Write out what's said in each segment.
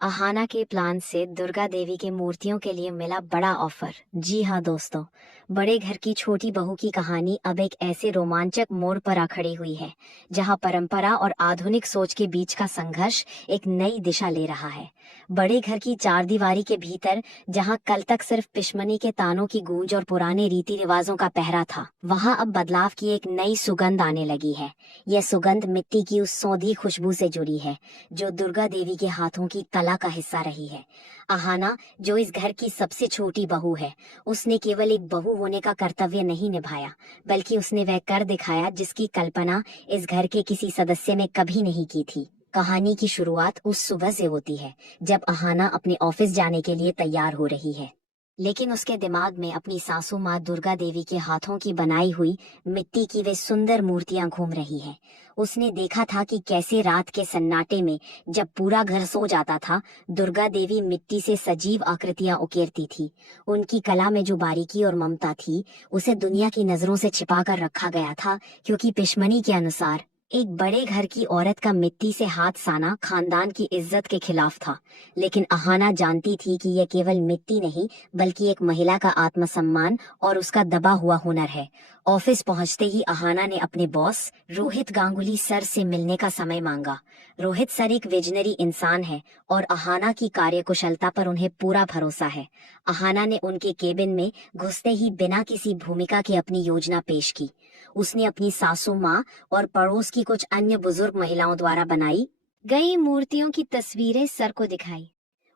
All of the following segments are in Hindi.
अहाना के प्लान से दुर्गा देवी के मूर्तियों के लिए मिला बड़ा ऑफर। जी हाँ दोस्तों, बड़े घर की छोटी बहू की कहानी अब एक ऐसे रोमांचक मोड़ पर आ खड़ी हुई है जहाँ परंपरा और आधुनिक सोच के बीच का संघर्ष एक नई दिशा ले रहा है। बड़े घर की चारदीवारी के भीतर जहाँ कल तक सिर्फ पिशमनी के तानों की गूंज और पुराने रीति रिवाजों का पहरा था, वहाँ अब बदलाव की एक नई सुगंध आने लगी है। यह सुगंध मिट्टी की उस सौंधी खुशबू से जुड़ी है जो दुर्गा देवी के हाथों की कला का हिस्सा रही है। अहाना, जो इस घर की सबसे छोटी बहू है, उसने केवल एक बहू होने का कर्तव्य नहीं निभाया, बल्कि उसने वह कर दिखाया जिसकी कल्पना इस घर के किसी सदस्य ने कभी नहीं की थी। कहानी की शुरुआत उस सुबह से होती है जब अहाना अपने ऑफिस जाने के लिए तैयार हो रही है, लेकिन उसके दिमाग में अपनी सासू माँ दुर्गा देवी के हाथों की बनाई हुई मिट्टी की वे सुंदर मूर्तियां घूम रही है। उसने देखा था कि कैसे रात के सन्नाटे में जब पूरा घर सो जाता था, दुर्गा देवी मिट्टी से सजीव आकृतियां उकेरती थी। उनकी कला में जो बारीकी और ममता थी, उसे दुनिया की नजरों से छिपा कर रखा गया था, क्योंकि पिशमनी के अनुसार एक बड़े घर की औरत का मिट्टी से हाथ साना खानदान की इज्जत के खिलाफ था। लेकिन अहाना जानती थी कि यह केवल मिट्टी नहीं, बल्कि एक महिला का आत्मसम्मान और उसका दबा हुआ हुनर है। ऑफिस पहुंचते ही अहाना ने अपने बॉस रोहित गांगुली सर से मिलने का समय मांगा। रोहित सर एक विजनरी इंसान है और अहाना की कार्यकुशलता पर उन्हें पूरा भरोसा है। अहाना ने उनके केबिन में घुसते ही बिना किसी भूमिका के अपनी योजना पेश की। उसने अपनी सासू माँ और पड़ोस की कुछ अन्य बुजुर्ग महिलाओं द्वारा बनाई गई मूर्तियों की तस्वीरें सर को दिखाई।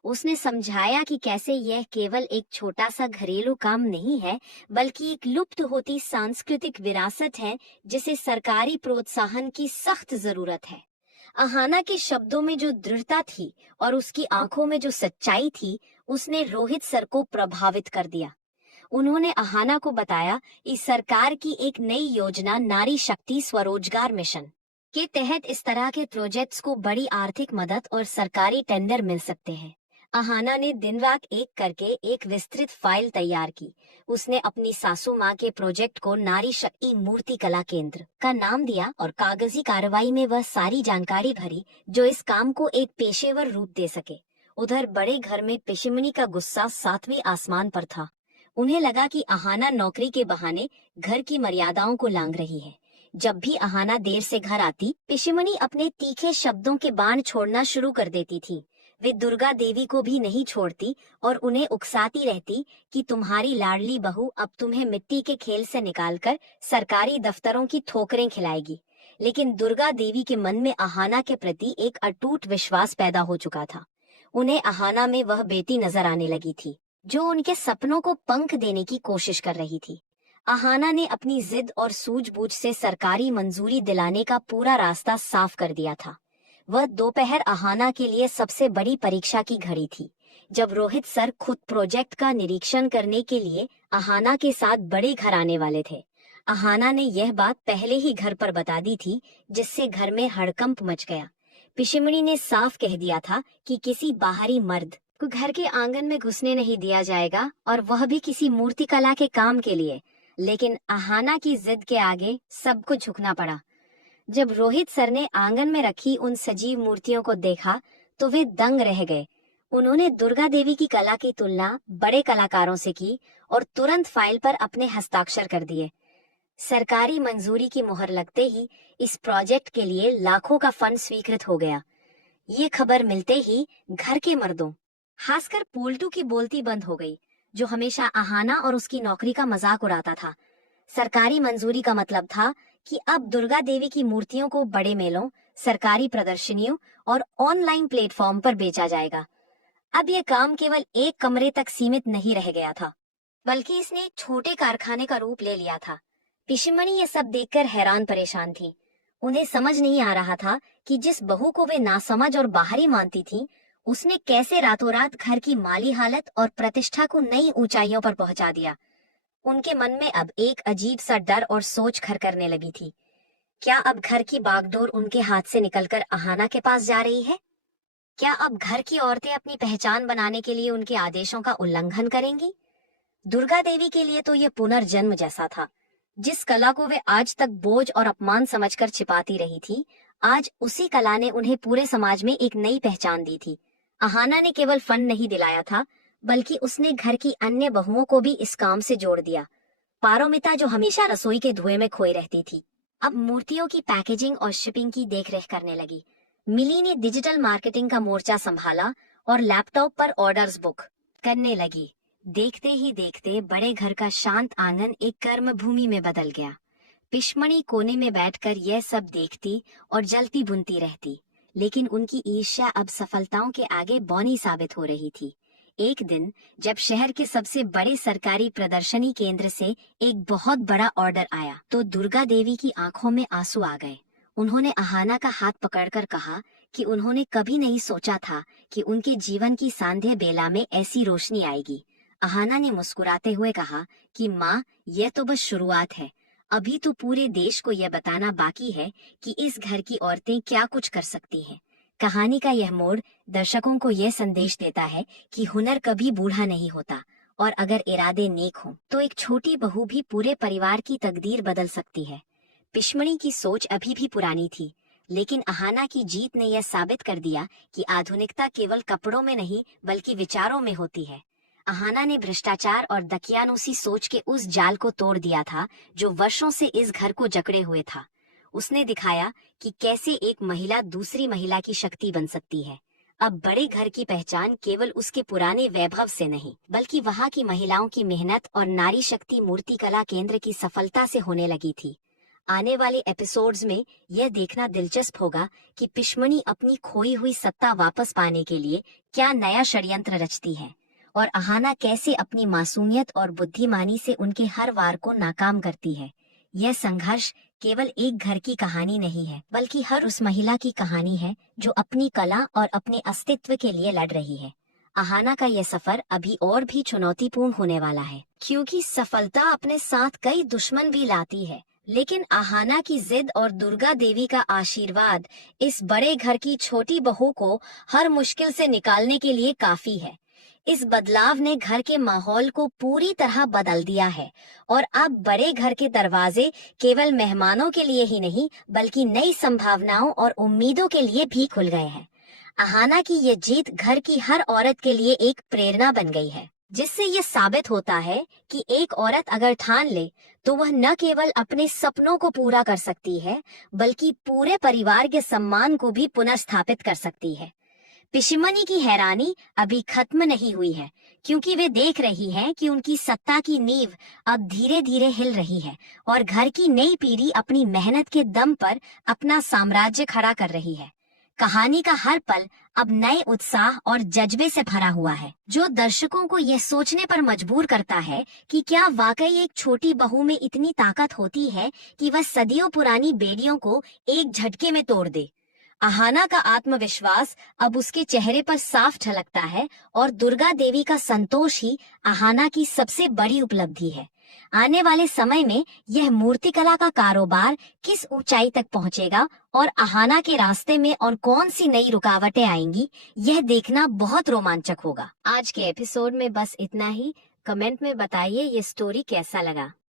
उसने समझाया कि कैसे यह केवल एक छोटा सा घरेलू काम नहीं है, बल्कि एक लुप्त होती सांस्कृतिक विरासत है जिसे सरकारी प्रोत्साहन की सख्त जरूरत है। अहाना के शब्दों में जो दृढ़ता थी और उसकी आंखों में जो सच्चाई थी, उसने रोहित सर को प्रभावित कर दिया। उन्होंने अहाना को बताया कि सरकार की एक नई योजना नारी शक्ति स्वरोजगार मिशन के तहत इस तरह के प्रोजेक्ट्स को बड़ी आर्थिक मदद और सरकारी टेंडर मिल सकते हैं। अहाना ने दिन रात एक करके एक विस्तृत फाइल तैयार की। उसने अपनी सासू माँ के प्रोजेक्ट को नारी शक्ति मूर्ति कला केंद्र का नाम दिया और कागजी कार्रवाई में वह सारी जानकारी भरी जो इस काम को एक पेशेवर रूप दे सके। उधर बड़े घर में पिशिमनी का गुस्सा सातवें आसमान पर था। उन्हें लगा कि अहाना नौकरी के बहाने घर की मर्यादाओं को लांघ रही है। जब भी अहाना देर से घर आती, पिशिमनी अपने तीखे शब्दों के बाण छोड़ना शुरू कर देती थी। वे दुर्गा देवी को भी नहीं छोड़ती और उन्हें उकसाती रहती कि तुम्हारी लाडली बहू अब तुम्हें मिट्टी के खेल से निकालकर सरकारी दफ्तरों की ठोकरें खिलाएगी। लेकिन दुर्गा देवी के मन में अहाना के प्रति एक अटूट विश्वास पैदा हो चुका था। उन्हें अहाना में वह बेटी नजर आने लगी थी जो उनके सपनों को पंख देने की कोशिश कर रही थी। अहाना ने अपनी जिद और सूझबूझ से सरकारी मंजूरी दिलाने का पूरा रास्ता साफ कर दिया था। वह दोपहर अहाना के लिए सबसे बड़ी परीक्षा की घड़ी थी, जब रोहित सर खुद प्रोजेक्ट का निरीक्षण करने के लिए अहाना के साथ बड़े घर आने वाले थे। अहाना ने यह बात पहले ही घर पर बता दी थी, जिससे घर में हड़कंप मच गया। पिशिमणी ने साफ कह दिया था कि किसी बाहरी मर्द को घर के आंगन में घुसने नहीं दिया जाएगा, और वह भी किसी मूर्तिकला के काम के लिए। लेकिन अहाना की जिद के आगे सबको झुकना पड़ा। जब रोहित सर ने आंगन में रखी उन सजीव मूर्तियों को देखा तो वे दंग रह गए। उन्होंने दुर्गा देवी की कला की तुलना बड़े कलाकारों से की और तुरंत फाइल पर अपने हस्ताक्षर कर दिए। सरकारी मंजूरी की मुहर लगते ही इस प्रोजेक्ट के लिए लाखों का फंड स्वीकृत हो गया। ये खबर मिलते ही घर के मर्दों, खासकर पोल्टू की बोलती बंद हो गई, जो हमेशा अहाना और उसकी नौकरी का मजाक उड़ाता था। सरकारी मंजूरी का मतलब था कि अब दुर्गा देवी की मूर्तियों को बड़े मेलों, सरकारी प्रदर्शनियों और ऑनलाइन प्लेटफॉर्म पर बेचा जाएगा। अब यह काम केवल एक कमरे तक सीमित नहीं रह गया था, बल्कि इसने एक छोटे कारखाने का रूप ले लिया था। पिशिमणी ये सब देखकर हैरान परेशान थी। उन्हें समझ नहीं आ रहा था कि जिस बहू को वे नासमझ और बाहरी मानती थी, उसने कैसे रातों रात घर की माली हालत और प्रतिष्ठा को नई ऊंचाइयों पर पहुंचा दिया। उनके मन में अब एक अजीब सा डर और सोच घर करने लगी थी। क्या अब घर की बागडोर उनके हाथ से निकलकर अहाना के पास जा रही है? क्या अब घर की औरतें अपनी पहचान बनाने के लिए उनके आदेशों का उल्लंघन करेंगी? दुर्गा देवी के लिए तो ये पुनर्जन्म जैसा था। जिस कला को वे आज तक बोझ और अपमान समझकर छिपाती रही थी, आज उसी कला ने उन्हें पूरे समाज में एक नई पहचान दी थी। अहाना ने केवल फन नहीं दिलाया था, बल्कि उसने घर की अन्य बहुओं को भी इस काम से जोड़ दिया। पारोमिता, जो हमेशा रसोई के धुएं में खोई रहती थी, अब मूर्तियों की पैकेजिंग और शिपिंग की देखरेख करने लगी। मिली ने डिजिटल मार्केटिंग का मोर्चा संभाला और लैपटॉप पर ऑर्डर्स बुक करने लगी। देखते ही देखते बड़े घर का शांत आंगन एक कर्म भूमि में बदल गया। पिशमणी कोने में बैठकर यह सब देखती और जलती बुनती रहती, लेकिन उनकी ईर्ष्या अब सफलताओं के आगे बौनी साबित हो रही थी। एक दिन जब शहर के सबसे बड़े सरकारी प्रदर्शनी केंद्र से एक बहुत बड़ा ऑर्डर आया, तो दुर्गा देवी की आंखों में आंसू आ गए। उन्होंने अहाना का हाथ पकड़कर कहा कि उन्होंने कभी नहीं सोचा था कि उनके जीवन की सांध्य बेला में ऐसी रोशनी आएगी। अहाना ने मुस्कुराते हुए कहा कि माँ, यह तो बस शुरुआत है। अभी तो पूरे देश को यह बताना बाकी है कि इस घर की औरतें क्या कुछ कर सकती हैं। कहानी का यह मोड़ दर्शकों को यह संदेश देता है कि हुनर कभी बूढ़ा नहीं होता, और अगर इरादे नेक हों तो एक छोटी बहू भी पूरे परिवार की तकदीर बदल सकती है। पिशमणी की सोच अभी भी पुरानी थी, लेकिन अहाना की जीत ने यह साबित कर दिया कि आधुनिकता केवल कपड़ों में नहीं बल्कि विचारों में होती है। अहाना ने भ्रष्टाचार और दकियानूसी सोच के उस जाल को तोड़ दिया था जो वर्षों से इस घर को जकड़े हुए था। उसने दिखाया कि कैसे एक महिला दूसरी महिला की शक्ति बन सकती है। अब बड़े घर की पहचान केवल उसके पुराने वैभव से नहीं, बल्कि वहाँ की महिलाओं की मेहनत और नारी शक्ति मूर्तिकला केंद्र की सफलता से होने लगी थी। आने वाले एपिसोड्स में यह देखना दिलचस्प होगा कि पिशमणी अपनी खोई हुई सत्ता वापस पाने के लिए क्या नया षड्यंत्र रचती है, और अहाना कैसे अपनी मासूमियत और बुद्धिमानी से उनके हर वार को नाकाम करती है। यह संघर्ष केवल एक घर की कहानी नहीं है, बल्कि हर उस महिला की कहानी है जो अपनी कला और अपने अस्तित्व के लिए लड़ रही है। अहाना का यह सफर अभी और भी चुनौतीपूर्ण होने वाला है, क्योंकि सफलता अपने साथ कई दुश्मन भी लाती है, लेकिन अहाना की जिद और दुर्गा देवी का आशीर्वाद इस बड़े घर की छोटी बहू को हर मुश्किल से निकालने के लिए काफी है। इस बदलाव ने घर के माहौल को पूरी तरह बदल दिया है, और अब बड़े घर के दरवाजे केवल मेहमानों के लिए ही नहीं बल्कि नई संभावनाओं और उम्मीदों के लिए भी खुल गए हैं। अहाना की ये जीत घर की हर औरत के लिए एक प्रेरणा बन गई है, जिससे ये साबित होता है कि एक औरत अगर ठान ले तो वह न केवल अपने सपनों को पूरा कर सकती है, बल्कि पूरे परिवार के सम्मान को भी पुनर्स्थापित कर सकती है। पिशमनी की हैरानी अभी खत्म नहीं हुई है, क्योंकि वे देख रही हैं कि उनकी सत्ता की नींव अब धीरे धीरे हिल रही है, और घर की नई पीढ़ी अपनी मेहनत के दम पर अपना साम्राज्य खड़ा कर रही है। कहानी का हर पल अब नए उत्साह और जज्बे से भरा हुआ है, जो दर्शकों को यह सोचने पर मजबूर करता है कि क्या वाकई एक छोटी बहू में इतनी ताकत होती है कि वह सदियों पुरानी बेड़ियों को एक झटके में तोड़ दे। अहाना का आत्मविश्वास अब उसके चेहरे पर साफ झलकता है, और दुर्गा देवी का संतोष ही अहाना की सबसे बड़ी उपलब्धि है। आने वाले समय में यह मूर्तिकला का कारोबार किस ऊंचाई तक पहुंचेगा और अहाना के रास्ते में और कौन सी नई रुकावटें आएंगी, यह देखना बहुत रोमांचक होगा। आज के एपिसोड में बस इतना ही। कमेंट में बताइए ये स्टोरी कैसा लगा।